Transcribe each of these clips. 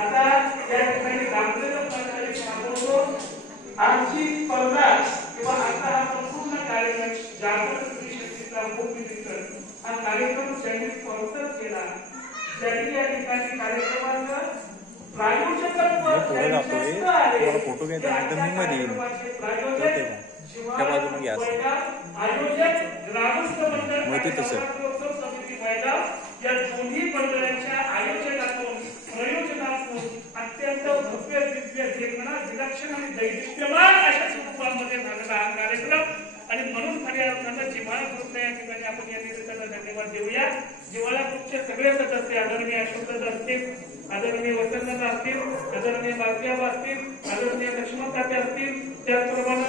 आता या ठिकाणी गांभीर्य प्रकारे सांगतो आमची स्पर्धा किंवा आता हा संपूर्ण कार्यक्रम जागृत शक्तीचा भूमिकेत हा कार्यक्रम ज्यांनी स्पॉन्सर केला त्यांनी या ठिकाणी कार्यक्रमाचं प्रायोजकत्व फोटो घ्यायचा त्या बाजूने घ्या आयोजक ग्रामस्थ मंडळ माहिती तसं समिती महिला या दोन्ही मंडळांच्या आयोजनातून प्रयोजनातून अत्यंत भव्य दिव्य जीवना विलक्षण आणि दैदिप्यमान अशा स्वरूपामध्ये झालेला हा कार्यक्रम आणि म्हणून खऱ्या अर्थानं जिव्हाळा ग्रुपला या ठिकाणी आपण या निमित्तानं धन्यवाद देऊया. जिव्हाळा ग्रुपचे सगळे सदस्य आदरणीय अशोकदादा असतील, आदरणीय वसंतदादा असतील, आदरणीय बालकीआबा असतील, आदरणीय लक्ष्मण तात्या असतील, त्याचप्रमाणे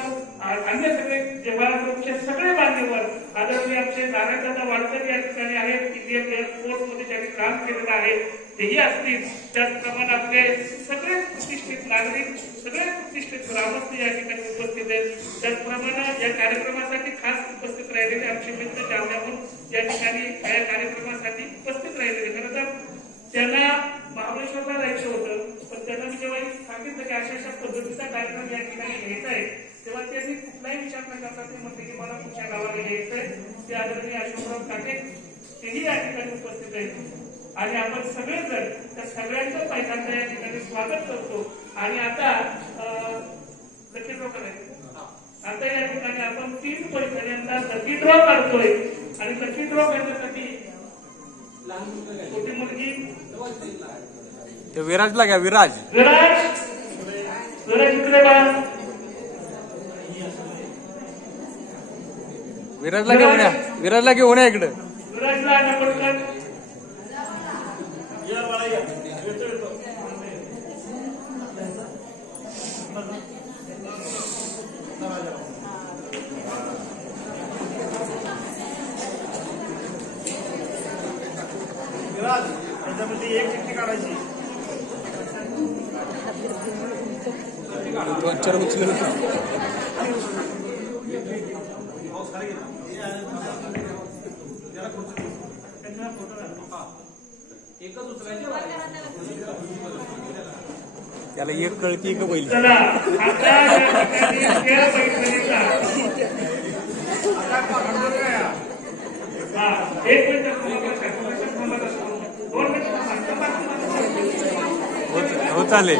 अन्य सगळे जिव्हाळा ग्रुपचे सगळे मान्यवर आदरणीय आमचे नारायणदादा वाडकर या ठिकाणी आहेत, इंडियन एअरफोर्स मध्ये ज्यांनी काम केलेलं आहे तेही असतील, त्याचप्रमाणे आपले सगळे प्रतिष्ठित नागरिक, सगळे प्रतिष्ठित ग्रामस्थ या ठिकाणी उपस्थित आहेत. त्याचप्रमाणे या कार्यक्रमासाठी खास उपस्थित राहिलेले आमचे मित्र जालन्याहून या ठिकाणी या कार्यक्रमासाठी उपस्थित राहिलेले. खरं तर त्यांना महाबळेश्वरला जायचं होतं, पण त्यांना मी जेव्हा सांगितलं की अशा पद्धतीचा कार्यक्रम या ठिकाणी घ्यायचा आहे तेव्हा त्यांनी कुठलाही विचार न करता ते म्हटले की मला कुठच्या गावाला घ्यायचंय. ते आदरणीय अशोकराव काटे तेही या ठिकाणी उपस्थित आहेत आणि आपण सगळेजण त्या सगळ्यांचं पहिल्यांदा या ठिकाणी स्वागत करतो. आणि आता लकी ड्रॉ करायचं. आता या ठिकाणी आपण 3 पैशांचा लकी ड्रॉ करतोय आणि लकी ड्रॉ करण्यासाठी छोटी मुलगी विराजला घ्या. विराज इकडे बा. विराजला घेऊन या. विराजला घेऊन या इकडे. विराजला पटकन त्याच्यामध्ये एक चिठ्ठी काढायची. 2-4 उचलले त्याला एक कळती का पहिली. हो चालेल.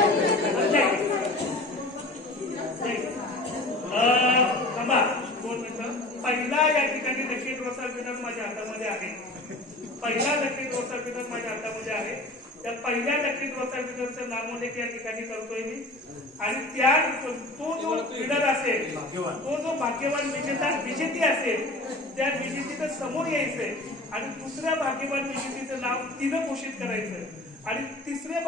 पहिला या ठिकाणी लकी ड्रॉचा विनर माझ्या हातामध्ये आहे. पहिला लकी ड्रॉचा विनर माझ्या हातामध्ये आहे. त्या पहिल्या लकी ड्रॉचा विनरचं नामोल्लेख या ठिकाणी करतोय मी. आणि त्या तो जो विनर असेल, तो जो भाग्यवान विजेती असेल, त्या विजेतीचं समोर यायचंय आणि दुसऱ्या भाग्यवान विजेतीचं नाव तिनं घोषित करायचं आणि तिसऱ्या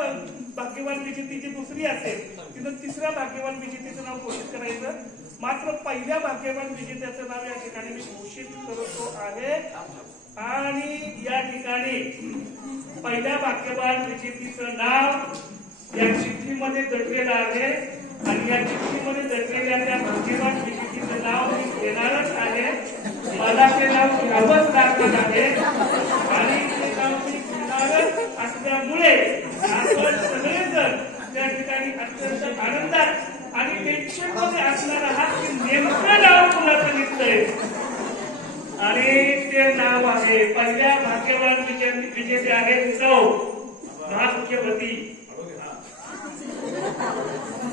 भाग्यवान विजेती जी दुसरी असेल तिनं तिसऱ्या भाग्यवान विजेतीचं नाव घोषित करायचं. मात्र पहिल्या भाग्यवान विजेत्याचं नाव या ठिकाणी मी घोषित करतो आहे. आणि या ठिकाणी पहिल्या भाग्यवान विजेतीचं नाव या चिठ्ठीमध्ये दडलेलं आहे आणि या चिठ्ठीमध्ये दडलेल्या त्या भाग्यवान विजेतीचं नाव मी घेणारच आहे. मला ते नाव घ्यावंच लागणार आहे आणि ते नाव मी घेणारच असल्यामुळे आपण सगळेजण त्या ठिकाणी अत्यंत आनंदात आणि टेन्शन मध्ये असणार आहात की नेमकं नाव कुणाचं निघतंय. आणि ते नाव आहे पहिल्या भाग्यवान विजेते आहेत सौ भाग्यवती.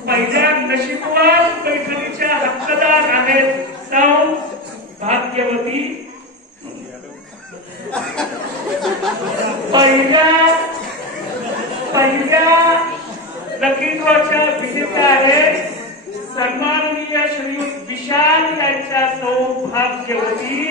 पहिल्या नशीबवान पैठणीच्या हक्कदार आहेत सौ भाग्यवती. पहिल्या लकी ड्रॉच्या विजेत्या आहेत सन्माननीय श्री विशाल यांच्या सौभाग्यवती.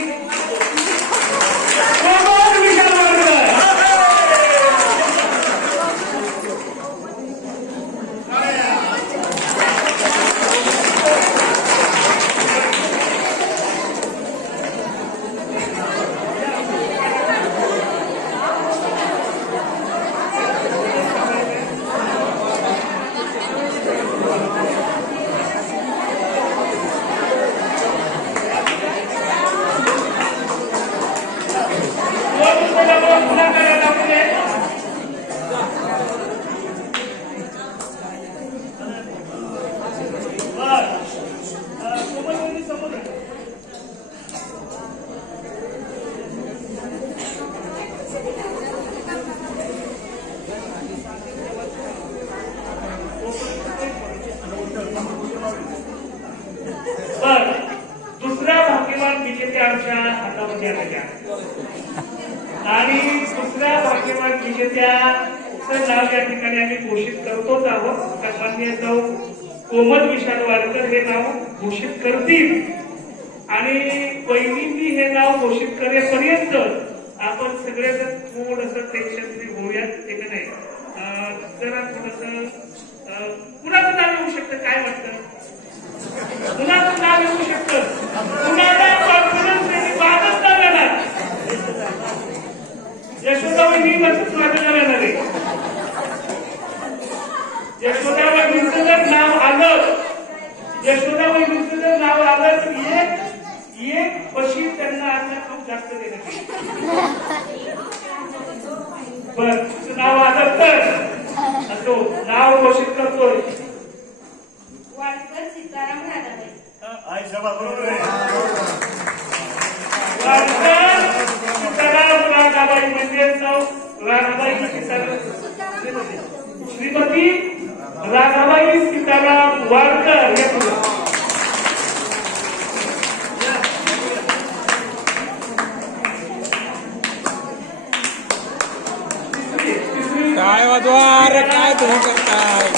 घ्यायला घ्या. आणि दुसऱ्या भाग्यवान विजेत्याचं नाव या ठिकाणी आम्ही घोषित करतोच आहोत. सन्माननीय सौ कोमल विशाल वाडकर हे नाव घोषित करतील आणि वहिनींनी हे नाव घोषित करेपर्यंत आपण सगळेजण थोडस टेन्शन फ्री होऊयात. ते का नाही जरा थोडस कुणाचं नाव येऊ शकतं काय वाटतं? कुणाचं नाव येऊ शकतं? कुणाला कॉन्फिडन्स त्यांनी बादच नाव येणार. यशोदा वहिनीवरच माझं नाव येणार आहे. यशोदा वहिनीचं जर नाव आलं, यशोदा वहिनीचं जर नाव आलं तर एक पशी त्यांना अन्न खूप जास्त देण्यात बर तुझं नाव आलं तर असो नाव घोषित करतोय वाडकर सीताराम राधाबाई. वाडकर सीताराम राधाबाई म्हणजे राधाबाई श्रीमती राधाबाई सीताराम वाडकर हे काय वाजवा अरे काय तुम्ही करताय?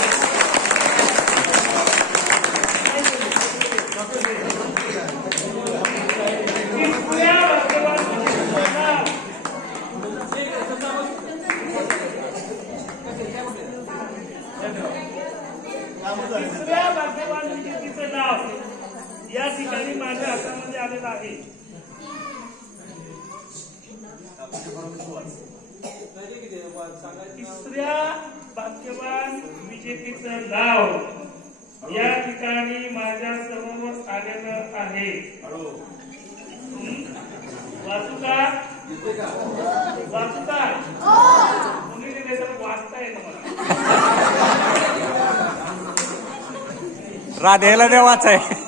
तिसऱ्या भाग्यवान विजेतीचं नाव या ठिकाणी माझ्या हातामध्ये आलेलं आहे. तिसऱ्या भाग्यवान विजेतीचं नाव या ठिकाणी माझ्या समोर आलेलं आहे. वाचू का? वाचू का? तुम्ही वाचता येतं मला. राधेला देवाचा आहे.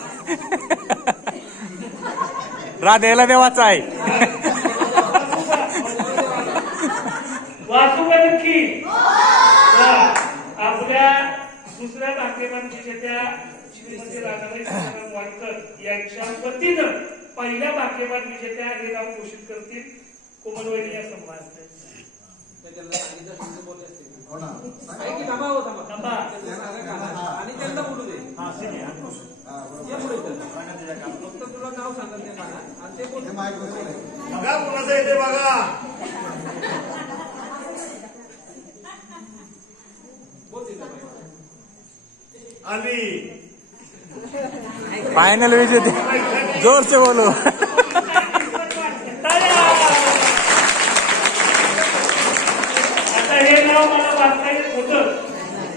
राधेला देवाचा आहे. वाचू का नक्की? आपल्या दुसऱ्या भाग्यवान विजेत्या श्रीमती राधाबाई सीताराम वाडकर यांच्या वतीनं पहिल्या भाग्यवान विजेत्या हे नाव घोषित करतील. कोमलवहिनी या सन्मान आणि त्यांना बोलू दे. फक्त तुला नाव सांगत नाही मला आणि ते बघा कोणाचं येते बघा. आली फायनल विजेते जोर से बोलो. आता हे नाव मला वाचता येत होतं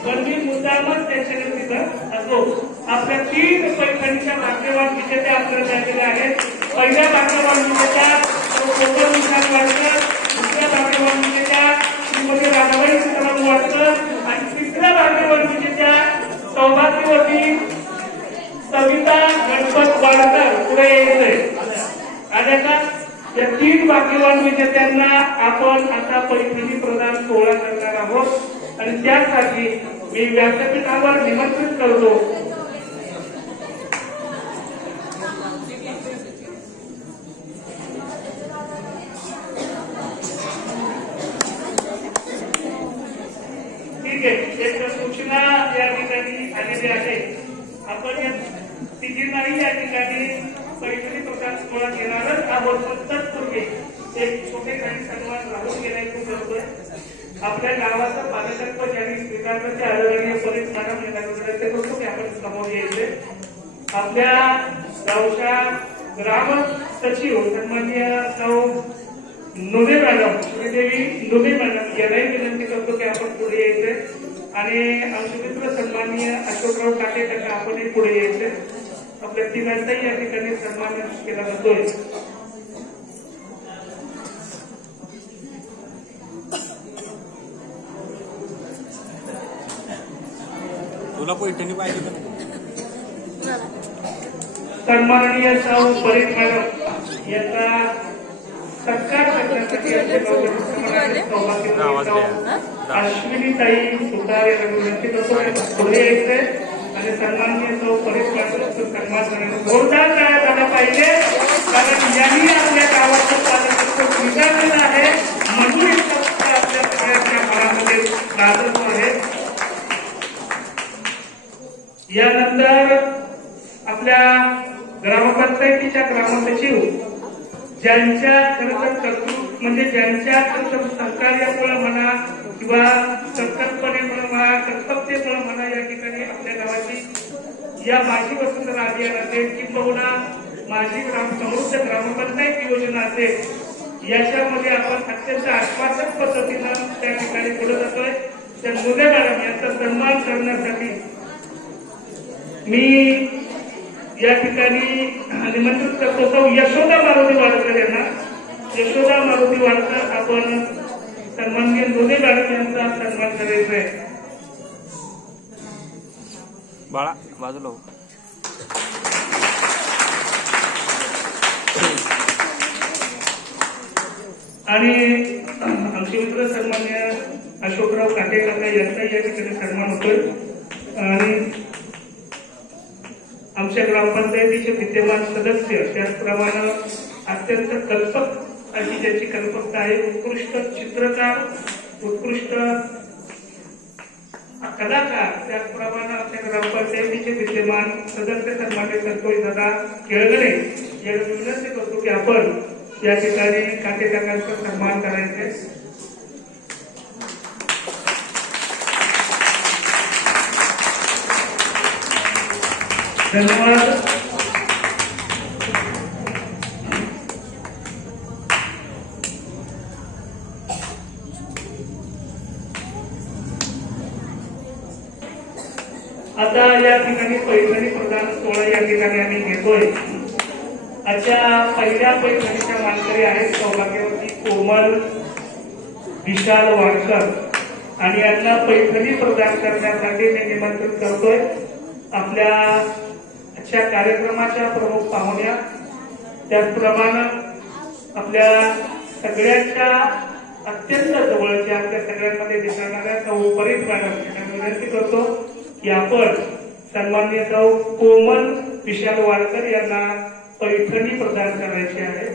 पण मी मुद्दामच त्यांच्याकडे तिथं असो. आपल्या 3 पैठणीच्या भाग्यवान विजेत्या आपल्याला झालेल्या आहेत. पहिल्या भाग्यवान विजेत्या कोमल विशाल वाडकर, दुसऱ्या भाग्यवान विजेत्या श्रीमती राधाबाई सीताराम वाडकर आणि तिसऱ्या भाग्यवान विजेत्या सौभाग्यवती सविता गणपत वाडकर. पुढे यायचंय आल्या का? या 3 भाग्यवान विजेत्यांना आपण आता पैठणी प्रदान सोहळा करणार आहोत आणि त्यासाठी मी व्यासपीठावर निमंत्रित करतो ठीक आहे. एक सूचना या ठिकाणी आलेली आहे. आपण या तिघींनाही या ठिकाणी पैठणी प्रदान सोहळा घेणारच आहोत पण तत्पूर्वी एक छोटे काही सन्मान राहून गेल्याचे करतोय. आपल्या गावाचं पालकत्व ज्यांनी स्वीकारलं ते आदरणीय परीत मॅडम यांना विनंती करतो की आपण समोर यायचे. आपल्या गावच्या ग्राम सचिव सन्माननीय सौ नुदे मॅडम श्रीदेवी नुदे मॅडम यांनाही विनंती करतो की आपण पुढे यायचे आणि आमचे मित्र सन्माननीय अशोकराव काटे त्यांना आपणही पुढे यायचे. आपल्या तिघांचाही या ठिकाणी सन्मान केला जातोय. तुला पैठणी पाहिजे का? सन्माननीय सौ परीत मॅडम यांचा सत्कार करण्यासाठी अश्विनी ताई सुतार यांना विनंती करतो पुढे यायचंय आणि सन्माननीय सौ परिस्कार सन्मान करण्याचा जोरदार टाळ्या झाला पाहिजे, कारण यांनी आपल्या गावाचं पालकत्व स्वीकारलेलं आहे, म्हणून आपल्या सगळ्यांच्या मनामध्ये राजत्व आहे. यानंतर आपल्या ग्रामपंचायतीच्या ग्रामसचिव ज्यांच्या खरंतर कर्तृत्व म्हणजे ज्यांच्या सहकार्यामुळे म्हणा किंवा संकल्पनेमुळे म्हणा कर्तव्यमुळे म्हणा या ठिकाणी आपल्या गावाची या माझी वसुंधरा अभियान असेल किंबहुना माझी समृद्ध ग्रामपंचायत योजना असेल याच्यामध्ये आपण अत्यंत आश्वासक पद्धतीनं त्या ठिकाणी पुढे जातोय. त्या मुले मॅडम यांचा सन्मान करण्यासाठी मी या ठिकाणी निमंत्रित करतो सौ यशोदा मारुती वाडकर यांना. यशोदा मारुती वाडकर आपण सन्माननीय लोणे मॅडम यांचा सन्मान करायचा आहे. बाळा बाजूला हो. आणि आमचे मित्र सन्मान्य अशोकराव काटेकाका यांचा या ठिकाणी सन्मान होतोय. आणि आमच्या ग्रामपंचायतीचे विद्यमान सदस्य त्याचप्रमाणे अत्यंत कल्पक अशी ज्याची कल्पकता आहे, उत्कृष्ट चित्रकार, उत्कृष्ट कलाकार, त्याचप्रमाणे आमच्या ग्रामपंचायतीचे विद्यमान सदस्य सन्मानित संतोष दादा केळगणे यांना विनंती करतो की आपण या ठिकाणी काटेकाकांचा सन्मान करायचे. धन्यवाद. आता या ठिकाणी पैठणी प्रदान सोहळा या ठिकाणी आम्ही घेतोय. अशा पहिल्या पैठणीच्या मानकरी आहेत सौभाग्यवती कोमल विशाल वाडकर आणि यांना पैठणी प्रदान करण्यासाठी मी निमंत्रित करतोय. आपल्या आजच्या कार्यक्रमाच्या प्रमुख पाहुण्या त्याचप्रमाणे आपल्या सगळ्यांच्या अत्यंत जवळच्या आपल्या सगळ्यांमध्ये दिसणाऱ्या सौ परिस्कार विनंती करतो की आपण सन्माननीय सौ कोमल विशाल वाडकर यांना पैठणी प्रदान करायची आहे.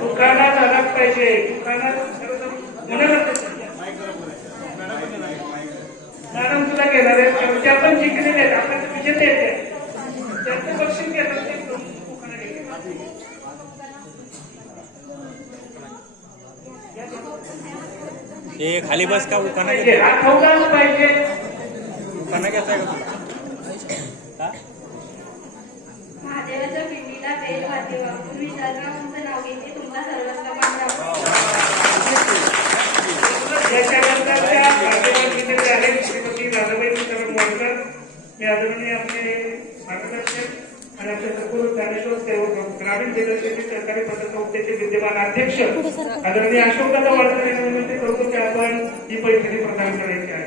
दुकानात आलाच पाहिजे. दुकानात मॅडम तुला घेणार आहे कारण ते आपण जिंकलेले आहेत, आपण विजेते आहेत, त्यांचं बक्षीस घेणार ते हे खाली बस का उखाणा पाहिजे, हात ठेवलाच पाहिजे. उखाणा घेताय का तुला? महादेवाच्या पिंडीला बेल वाद्य वापरून विशालरावांचं नाव घेते तुम्हा सर्वांना पाठवा. याच्यानंतरच्या माध्यमांमध्ये आहेत श्रीमती राधाबाई सीताराम वाडकर, हे आदरणीय आपले मार्गदर्शक आणि आपले सद्गुरू ज्ञानेश्वर सेवक ग्रामीण जलशक्ती सहकारी पतसंस्थेचे विद्यमान अध्यक्ष आदरणीय अशोकदादा वाडकर यांना विनंती करतो की आपण ही पैठणी प्रदान करायची आहे.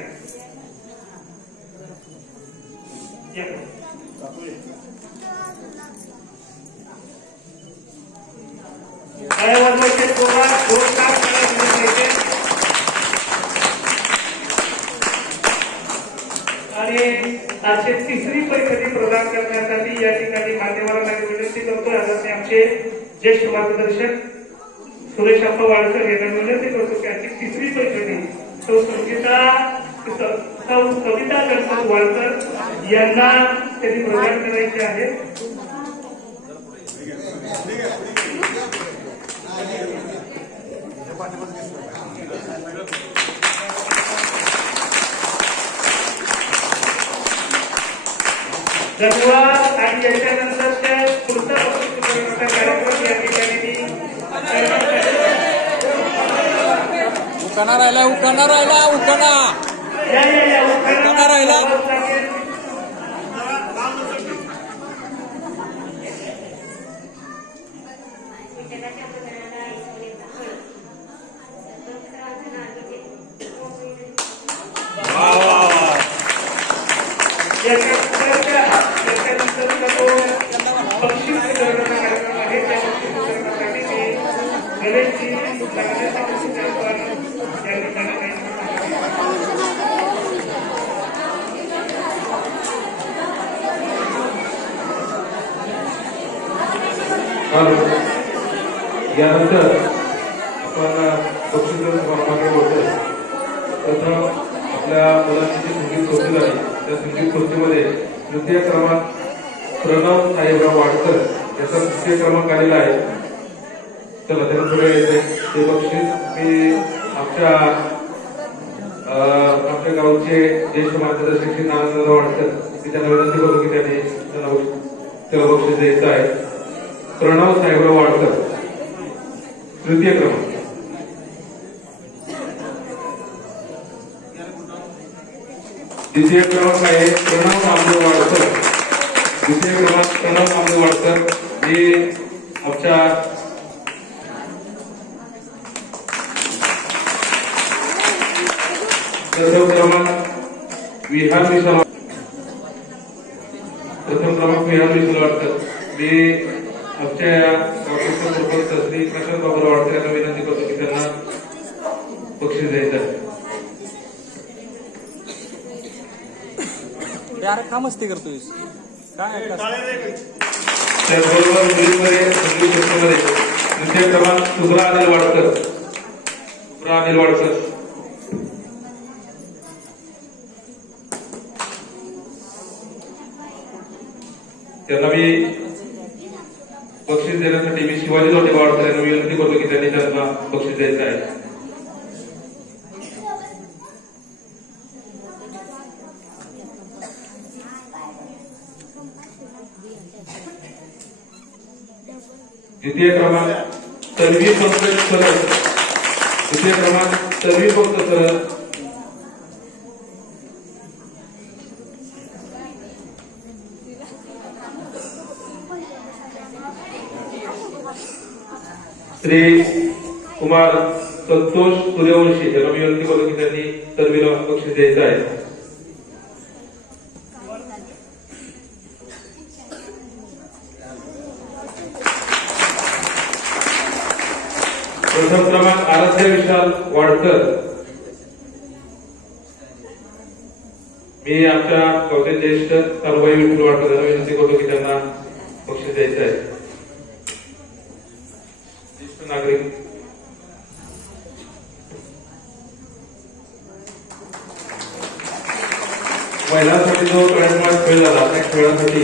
आणि अशी तिसरी पैठणी प्रदान करण्यासाठी या ठिकाणी मान्यवरांना विनंती करतोय. आदरणीय आमचे ज्येष्ठ मार्गदर्शक सुरेशप्पा वाडकर यांना विनंती करतो की अशी तिसरी पैठणी सौ कविता गणपत वाडकर यांना त्यांनी प्रदान करायची आहे. धन्यवाद. आणि याच्यानंतर पुढचा कार्यक्रम या ठिकाणी उखाणा राहिला, उखाणा राहिला, उखाणा उखाणा राहिला. या यानंतर आपण बक्षीस समारंभाकडे बोलतोय. प्रथम आपल्या मुलांची जी संगीत खुर्ची झाली त्या संगीत खुर्चीमध्ये तृतीय क्रमांक प्रणव साहेबराव वाडकर याचा तृतीय क्रमांक आलेला आहे. चला त्याला पुढे यायचंय. ते बक्षीस मी आमच्या गावचे ज्येष्ठ मार्गदर्शक श्री नारायणराव वाडकर मी त्यांना विनंती करू की त्यांनी त्याला बक्षीस द्यायचं आहे. प्रणव साहेबराव वाडकर तृतीय क्रमांक. द्वितीय क्रमांक आहे प्रणव नामदेव वाडकर. द्वितीय क्रमांक प्रणव नामदेव वाडकर हे आमच्या प्रथम क्रमांक विहार मिशन वाडकर. मी आमच्या गावचे सरपंच श्री प्रशांत बाबूराव वाडकर यांना विनंती करतो की त्यांना बक्षीस द्यायचं. यार का मस्ती करतोय काय? त्याचबरोबर मुलींमध्ये संगीत क्षेत्रामध्ये तृतीय क्रमांक सुब्रा अनिल वाडकर. त्यांना मी बक्षीस देण्यासाठी मी शिवाजी लोटे वाडकर यांना विनंती करतो की त्यांनी त्यांना बक्षीस द्यायचं आहे. द्वितीय क्रमांक तन्वी पंकज सरळ. द्वितीय क्रमांक तन्वी पंकज सरळ. श्री कुमार संतोष सूर्यवंशी यांना मी विनंती करतो की त्यांनी तन्वीला बक्षीस द्यायचं आहे. प्रथम क्रमांक आराध्य विशाल वाडकर. मी आमच्या गावचे ज्येष्ठ सानुबाई विठ्ठल वाडकर यांना विनंती करतो की त्यांना बक्षीस द्यायचं आहे. ज्येष्ठ नागरिक महिलांसाठी जो कळ्यांमाळ खेळ झाला त्या खेळासाठी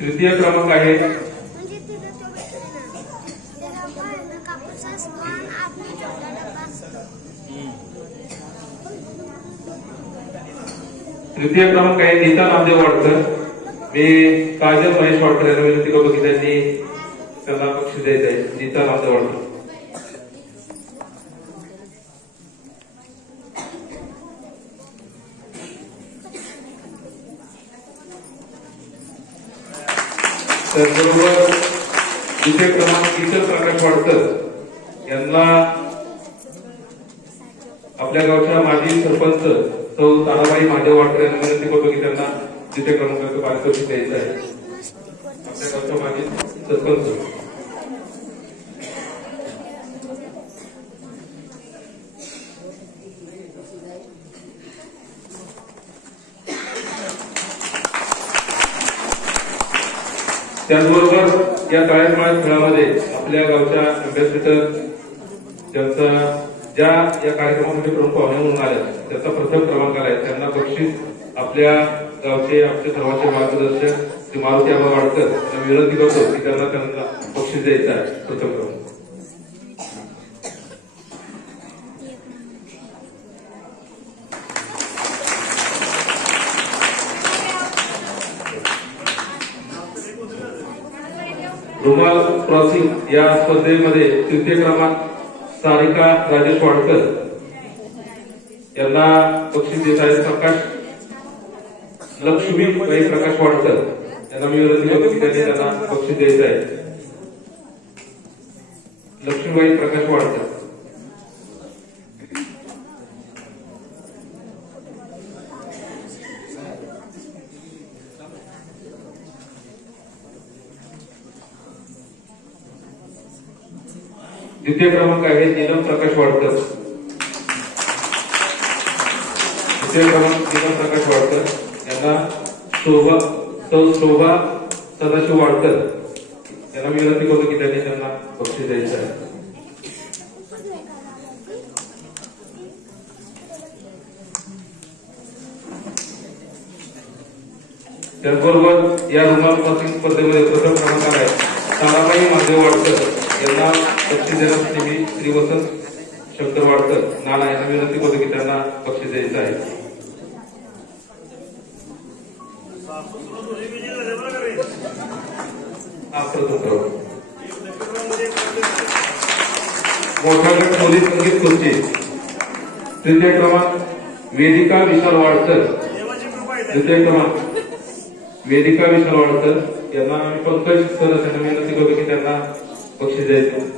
तृतीय क्रमांक आहे नीता नामदेव वाडकर. मी काजल महेश वाडकर यांना विनंती करतो की त्यांना बक्षीस द्यायचं आहे. नीता नामदेव वाडकर. त्याचबरोबर द्वितीय क्रमांक कीर्तन प्रकाश वाडकर यांना आपल्या गावच्या माजी सरपंच सौ ताराबाई महादेव वाडकर यांना विनंती करतो की त्यांना द्वितीय क्रमांकाचं पारितोषिक द्यायचं आहे. आपल्या गावच्या माजी सरपंच त्याचबरोबर या काळ्यामाळ खेळामध्ये आपल्या गावच्या अँबॅसेडर ज्या या कार्यक्रमामध्ये प्रमुख पाहुणे म्हणून आल्या त्याचा प्रथम क्रमांक आलाय त्यांना बक्षीस आपल्या गावचे आमचे सर्वांचे मार्गदर्शक श्री मारुती आबा वाडकर यांना विनंती करतो की त्यांना बक्षीस द्यायचं आहे. प्रथम क्रमांक रुमाल क्रॉसिंग या स्पर्धेमध्ये तृतीय क्रमांक सारिका राजेश वाडकर यांना बक्षीस देत आहेत. लक्ष्मीबाई प्रकाश वाडकर यांना मी विनंती करतो की त्यांना बक्षीस द्यायचं आहे. लक्ष्मीबाई प्रकाश वाडकर. द्वितीय क्रमांक आहे नीलम प्रकाश वाडकर. द्वितीय क्रमांक नीलम प्रकाश वाडकर यांना शोभा सदाशिव वाडकर यांना मी विनंती करतो की त्यांनी त्यांना बक्षीस द्यायचं आहे. त्याचबरोबर या रुमाल क्रॉसिंग स्पर्धेमध्ये प्रथम क्रमांक आहे ताराबाई महादेव वाडकर यांना बक्षीस देण्यासाठी मी श्री वसंत शंकर वाडकर नाना यांना विनंती करतो की त्यांना बक्षीस द्यायचं आहे. मोठा गट मुली संगीत खुर्ची तृतीय क्रमांक वेदिका विशाल वाडकर. तृतीय क्रमांक वेदिका विशाल वाडकर यांना आम्ही पंकज सर त्यांना विनंती करतो की त्यांना बक्षीस द्यायचं.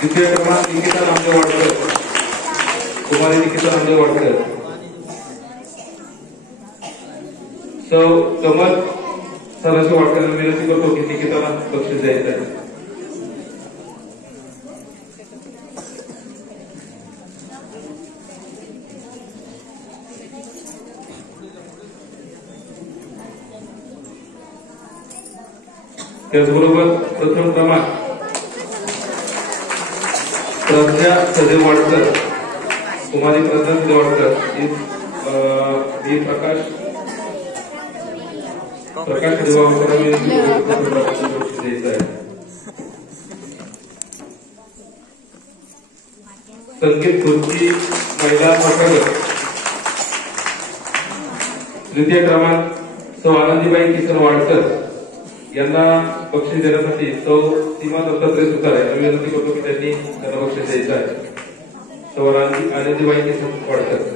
द्वितीय क्रमांक निकिता नामदेव वाडकर कुमारी निकिता नामदेव वाडकर. सौ कमल सरांच्या वाडकरांना विनंती करतो की निकिताला बक्षीस द्यायचं आहे. त्याचबरोबर प्रथम क्रमांक प्रज्ञा सदैव वाडकर कुमारी प्रज्ञा सदैव वाडकर ही प्रकाश द्यायचं आहे. संगीत खुर्ची महिला मोठा गट तृतीय क्रमांक सौ आनंदीबाई किसन वाडकर यांना बक्षीस देण्यासाठी सौ सीमा दत्तात्रय सुतार यांना विनंती करतो की त्यांनी त्यांना बक्षीस द्यायचं आहे. सौ आनंदीबाई किसन वाडकर.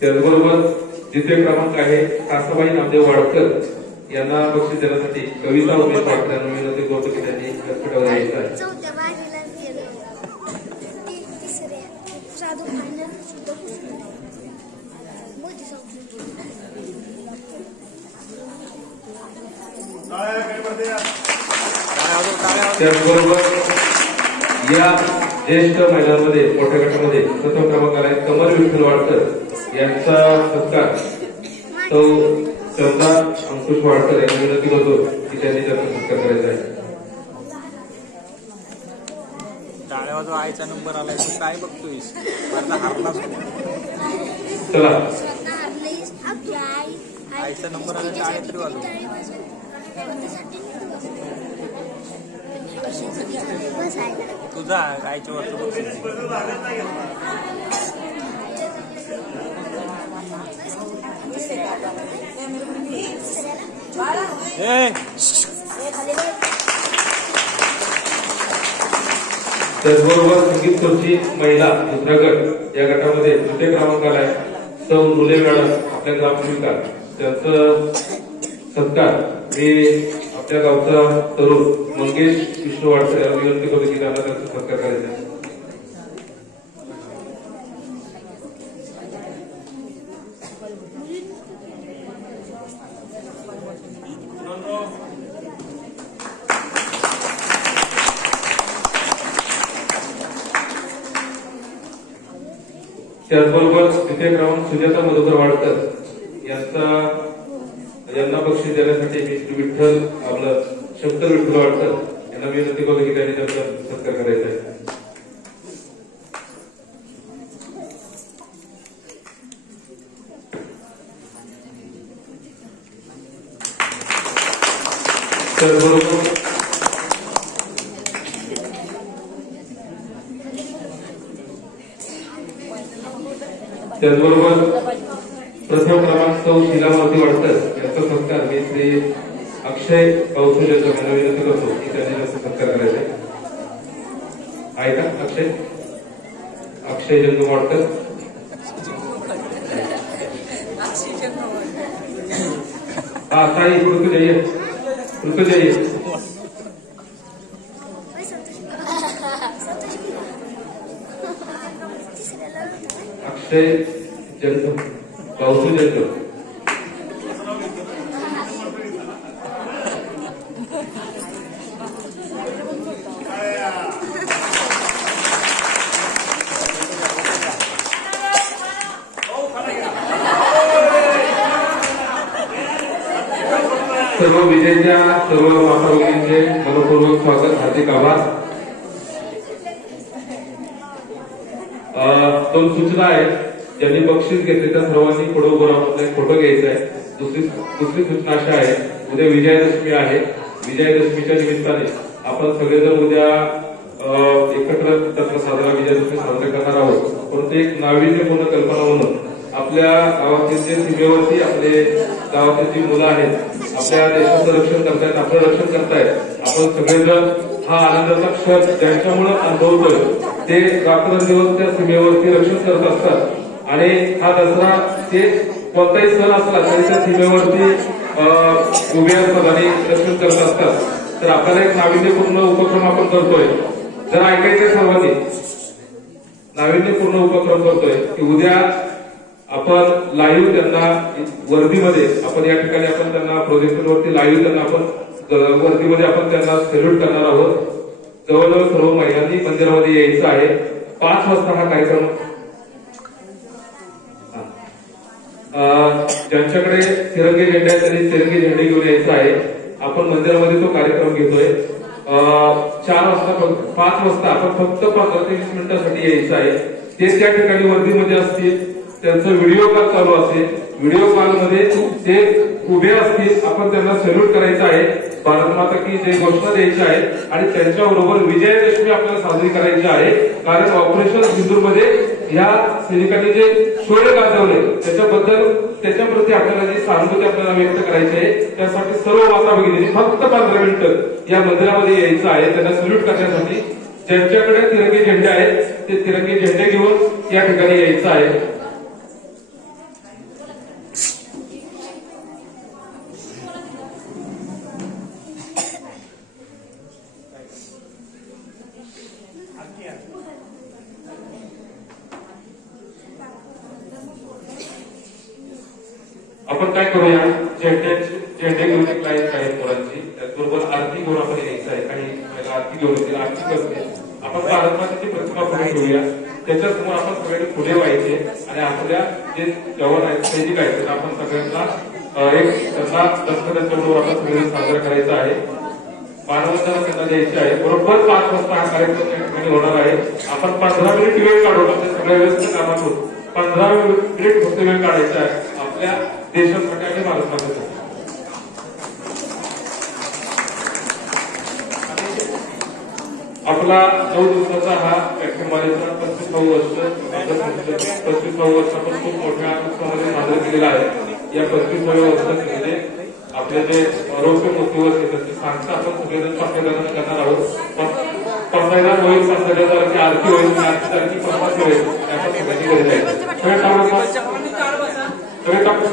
त्याचबरोबर द्वितीय क्रमांक आहे कासाबाई नामदेव वाडकर यांना बक्षीस देण्यासाठी कविता उमेश वाडकर यांना विनंती करतो की त्यांनी व्यासपीठावर यायचं आहे. त्याचबरोबर या ज्येष्ठ महिलांमध्ये मोठ्या गटामध्ये प्रथम क्रमांकाला कमल विठ्ठल वाडकर यांचा सत्कार सौ चंदा अंकुश वाडकर यांना विनंती करतो की त्यांनी त्यांचा सत्कार करायचा आहे. टाळ्या वाजवा आईचा नंबर आलाय तू काय बघतोयस हारला चला आईचा नंबर आला टाळ्या तरी वाजव. तुझा आईच्या वरचं बघ. त्याचबरोबर संगीत खुर्ची महिला दुसरा गट या गटामध्ये तृतीय क्रमांकाला आहे सौ मुले मॅडम आपल्या ग्रामविकास त्यांचं सत्कार मी आपल्या गावचा तरुण मंगेश विष्णू वाडकर यांना विनंती करतो की त्यांना त्यांचा सत्कार करायचा आहे. त्याचबरोबर द्वितीय क्रमांक सुजाता मधुकर वाडकर यांना बक्षीस देण्यासाठी मी श्री विठ्ठल आपलं शंकर विठ्ठल वाडकर यांना विनंती करतो की त्यांनी त्यांचा सत्कार करायचा आहे. त्याचबरोबर प्रथम क्रमांक सौ शीलावती वाडकर यांचा सत्कार मी श्री अक्षय कौशल यांना विनंती करतो की त्यांनी त्यांचा सत्कार करायचा आहे का. अक्षय जंगम वाडकर हाँ साई खुल को जाइए, खुल को जाइए। अक्षय जंतु, कौशल जंतु। सर्व विजेत्या सर्व माताभगिनींचे मनपूर्वक स्वागत, हार्दिक आभार। दोन सूचना आहेत, ज्यांनी बक्षीस घेतले त्या सर्वांनी पुढे उभं राहून आपले फोटो घ्यायचा आहे। दुसरी सूचना अशी आहे, उद्या विजयादशमी आहे, विजयादशमीच्या निमित्ताने आपण सगळेजण उद्या एकत्र त्याचा साजरा विजयादशमी साजरा करणार आहोत। परंतु एक नाविन्यपूर्ण कल्पना म्हणून आपल्या गावातील जे सीमेवरती आपले गावातील जी मुलं आहेत, आपल्या देशाचं रक्षण करतायत, आपलं रक्षण करतायत, आपण सगळेजण हा आनंदाचा क्षण ज्यांच्यामुळे अनुभवतोय ते रात्रंदिवस त्या सीमेवरती रक्षण करत असतात। आणि हा दसरा ते कोणताही सण असला तरी त्या सीमेवरती उभे असतात आणि रक्षण करत असतात। तर आपल्याला एक नाविन्यपूर्ण उपक्रम आपण करतोय, जर ऐकायचे सर्वांनी, नाविन्यपूर्ण उपक्रम करतोय की उद्या आपण लाईव्ह त्यांना वर्दीमध्ये आपण या ठिकाणी आपण त्यांना प्रोजेक्टरवरती लाईव्ह त्यांना आपण वर्दीमध्ये आपण त्यांना सॅल्यूट करणार आहोत। जवळजवळ सर्व महिलांनी मंदिरामध्ये यायचं आहे। 5 वाजता हा कार्यक्रम, ज्यांच्याकडे तिरंगी झेंडे आहेत त्यांनी तिरंगी झेंडे घेऊन यायचं आहे। आपण मंदिरामध्ये तो कार्यक्रम घेतोय। 4 वाजता 5 वाजता आपण फक्त 15 ते 20 मिनिटांसाठी यायचं आहे। ते त्या ठिकाणी वर्दीमध्ये असतील, त्यांचं व्हिडिओ कॉल चालू असेल, व्हिडिओ कॉलमध्ये ते उभे असतील, आपण त्यांना सॅल्यूट करायचं आहे, भारत माता की जय घोषणा द्यायची आहे आणि त्यांच्याबरोबर विजयादशमी आपल्याला साजरी करायची आहे। कारण ऑपरेशन सिंदूरमध्ये ह्या सैनिकांनी जे शौर्य गाजवले त्याच्याप्रती आपल्याला जी सहानुभूती आपल्याला व्यक्त करायची आहे, त्यासाठी सर्व माता भगिनींनी फक्त 15 मिनिटं या मंदिरामध्ये यायचं आहे त्यांना सॅल्यूट करण्यासाठी। ज्यांच्याकडे तिरंगी झेंडे आहेत ते तिरंगी झेंडे घेऊन या ठिकाणी यायचं आहे। आपण काय करूया, झेंडे घेऊन एक लाईन काही मुलांची, त्याचबरोबर आरती घेऊन आपण यायचं आहे। काही महिला आरती घेऊन येतील, आरती करते आपण भारत मातेची प्रतिमा पुढे ठेवूया, त्याच्यासमोर आपण सगळे फुले व्हायचे आणि आपल्या जे जवान आहेत, सैनिक आहेत, त्यांना आपण सगळ्यांना त्यांना दसऱ्याबरोबर आपण सगळ्यांना साजरा करायचा आहे, मानवंदना त्यांना द्यायची आहे। बरोबर 5 वाजता हा कार्यक्रम त्या ठिकाणी होणार आहे। आपण 15 मिनिट वेळ काढून आपल्या सगळ्या व्यस्त कामातून 15 मिनिट फक्त वेळ काढायचा आहे आपल्या देशासाठी आणि भारत मातेसाठी। आपला 9 दिवसाचा हा व्याख्यानमालेचा 35वा वर्ष आपण खूप मोठ्या उत्साहाने साजरा केलेला आहे। या 35व्या वर्षात म्हणजे आपले जे आरोग्य मोठीवर येतात ती सांगता आपण सगळेजण पाठ्यदान करणार आहोत। पाठ्यदान होईल, 5000 आरती होईल, आरती 50 होईल, आपण सगळ्यांनी घरी जायचं। सगळे टाकू